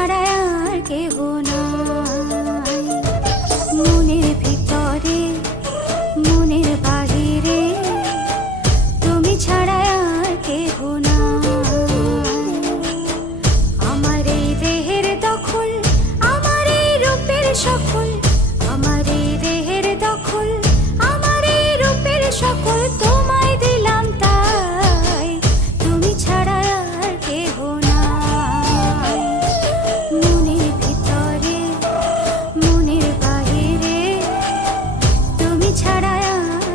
ছাড়া আর কেহ নাই। মনের ভিতরে মনের বাহিরে তুমি ছাড়া আর কেহ নাই। আমার এই দেহের দখল, আমার এই রূপের সকল, আমার এই দেহের দখল, আমার এই রূপের সকল তোমায় দিলাম তাই, তুমি ছাড়া আর কেহ নাই। মনের ভিতরে মনের বাহিরে তুমি ছাড়া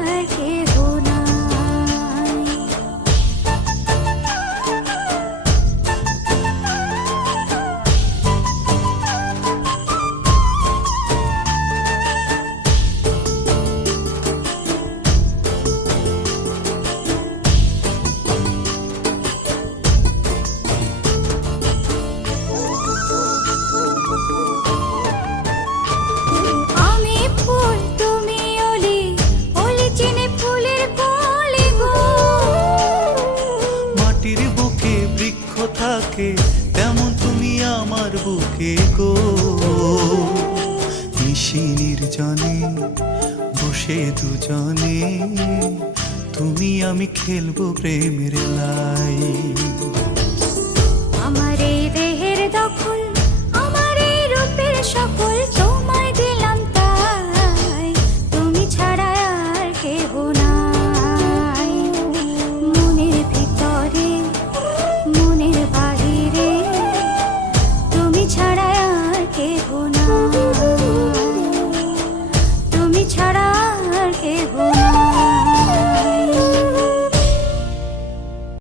আর কেহ নাই। আমি ফুল তুমি অলি, অলি চিনে ফুলের কলি গো। মাটির বুকে বৃক্ষ থাকে তেমন তুমি আমার বুকে গো। নিশি নির্জনে বসে দুজনে তুমি আমি খেলবো প্রেমের লাই।